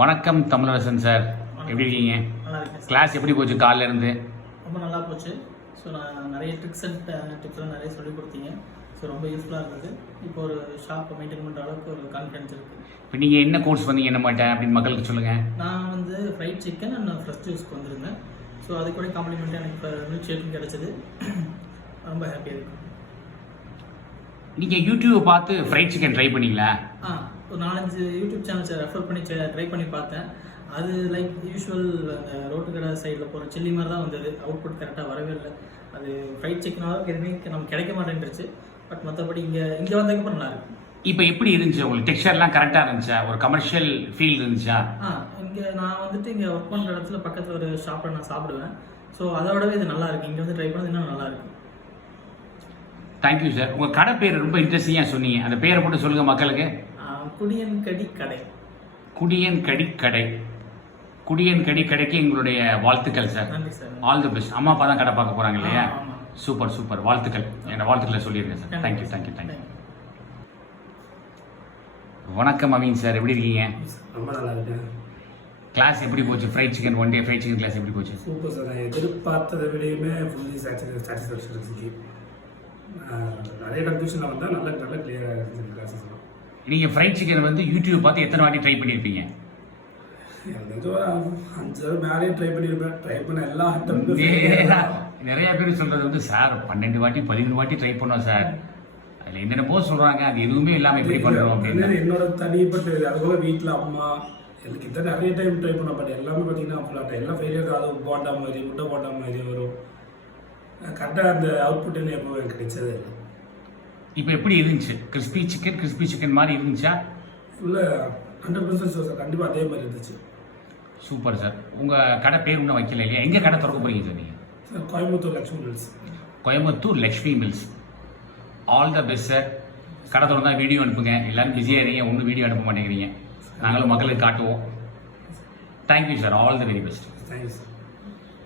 வணக்கம் தமிழரசன் சார், எப்படி இருக்கீங்க? நல்லா இருக்கேன். கிளாஸ் எப்படி போச்சு காலைல இருந்து? ரொம்ப நல்லா போச்சு. ஸோ நான் நிறைய ட்ரிக்ஸ் அண்ட் டிப்ஸ்லாம் நிறைய சொல்லிக் கொடுத்தீங்க. ஸோ ரொம்ப யூஸ்ஃபுல்லாக இருந்தது. இப்போ ஒரு ஷாப்பை மெயின்டைன் பண்ணுற அளவுக்கு ஒரு கான்ஃபிடன்ஸ் இருக்குது. இப்போ நீங்கள் என்ன கோர்ஸ் வந்தீங்க என்ன மாட்டேன் அப்படின்னு மக்களுக்கு சொல்லுங்கள். நான் வந்து ஃப்ரைட் சிக்கன் அண்ட் ஃப்ரெஷ் ஜூஸ்க்கு வந்திருந்தேன். ஸோ அது கூட காம்ப்ளிமெண்ட்டாக எனக்கு இப்போ மில்க் ஷேக்கும் கிடச்சிது. ரொம்ப ஹாப்பியாக இருக்கும். நீங்கள் யூடியூப் பார்த்து ஃப்ரைட் சிக்கன் ட்ரை பண்ணீங்களா? ஒரு 4-5 யூடியூப் சேனல்ஸை ரெஃபர் பண்ணி ட்ரை பண்ணி பார்த்தேன். அது லைக் யூஸ்வல் அந்த ரோட்டு கடை சைடில் போகிற சில்லி மாதிரி தான் வந்தது. அவுட்புட் கரெக்டாக வரவே இல்லை. அது ஃப்ரைட் சிக்கனாலும் எதுவுமே நமக்கு கிடைக்க மாட்டேன்ருச்சு. பட் மற்றபடி இங்கே வந்ததுக்கப்புறம் நல்லா இருக்கு. இப்போ எப்படி இருந்துச்சு உங்களுக்கு? டெக்ஸ்சர்லாம் கரெக்டாக இருந்துச்சா? ஒரு கமர்ஷியல் ஃபீல் இருந்துச்சா? இங்கே நான் வந்துட்டு இங்கே ஒர்க் பண்ணுற இடத்துல பக்கத்தில் ஒரு ஷாப்பில் நான் சாப்பிடுவேன். ஸோ அதை விடவே இது நல்லா இருக்குது. இங்கே வந்து ட்ரை பண்ணது இன்னும் நல்லா இருக்குது. Thank you sir. உங்கள் கடை பேர் ரொம்ப இன்ட்ரெஸ்டிங்காக சொன்னீங்க. அந்த பேரை போட்டு சொல்லுங்கள் மக்களுக்கு. குடியன் கடி கடை. குடியன் கடி கடை. குடியன் கடி கடைக்கு எங்களுடைய வாழ்த்துக்கள் சார். நன்றி சார். All the best. அம்மா அப்பா தான் கடை பார்க்க போகிறாங்க இல்லையா? ஆமாம். Super super. வாழ்த்துக்கள். என்னோட வாழ்த்துக்களை சொல்லியிருக்கேன் சார். Thank you thank you thank you. வணக்கம் அமீன் சார், எப்படி இருக்கீங்க? ரொம்ப நல்லா இருக்கேன். கிளாஸ் எப்படி போச்சு? Fried chicken one day fried chicken class எப்படி போச்சு? Super sir. நான் எதிர்பார்த்ததை விடையுமே ஃபுல்லி சாட்டிஸ்ஃபேக்ஷன் இருந்துச்சு. நிறைய கன்ஃபியூஷன் வந்தால் நல்ல கிளியராக இருந்துச்சு கிளாஸஸ். நீங்கள் ஃப்ரைட் சிக்கன் வந்து யூடியூப் பார்த்து எத்தனை வாட்டி ட்ரை பண்ணியிருப்பீங்க? ஏதோ 5 மேலே ட்ரை பண்ணியிருப்பேன். ட்ரை பண்ண எல்லா நிறைய பேர் சொல்கிறது வந்து சார் 12 வாட்டி 13 வாட்டி ட்ரை பண்ணோம் சார், அதில் என்னென்னப்போ சொல்கிறாங்க, அது எதுவுமே இல்லாமல் எப்படி பண்ணுறோம் அப்படின்னு. என்னோட தனிப்பட்ட அதுபோல வீட்டில் அம்மா எனக்கு இதை நிறைய டைம் ட்ரை பண்ண. பட் எல்லாமே பார்த்தீங்கன்னா எல்லாம் ஃபெயிலியர். அது போண்டா மாதிரி முட்டை போண்டா மாதிரி வரும். கரெக்டாக அந்த அவுட்புட் என்ன எப்போ எனக்கு கிடைச்சது. இப்போ எப்படி இருந்துச்சு? கிறிஸ்பி சிக்கன் மாதிரி இருந்துச்சா? இல்லை 100% சார். கண்டிப்பாக அதே மாதிரி இருந்துச்சு. Super sir. உங்கள் கடை பேர் ஒன்றும் வைக்கல இல்லையா? எங்கே கடை திறக்க போகிறீங்க சார் நீங்கள்? Sir Coimbatore Lakshmi mills. Coimbatore Lakshmi mills. All the best sir. கடை திறந்தா வீடியோ அனுப்புங்க. எல்லோரும் பிஸியாக இருங்க, ஒன்றும் வீடியோ அனுப்ப மாட்டேங்கிறீங்க. நாங்களும் மக்களுக்கு காட்டுவோம். Thank you sir. All the very best. Thank you sir.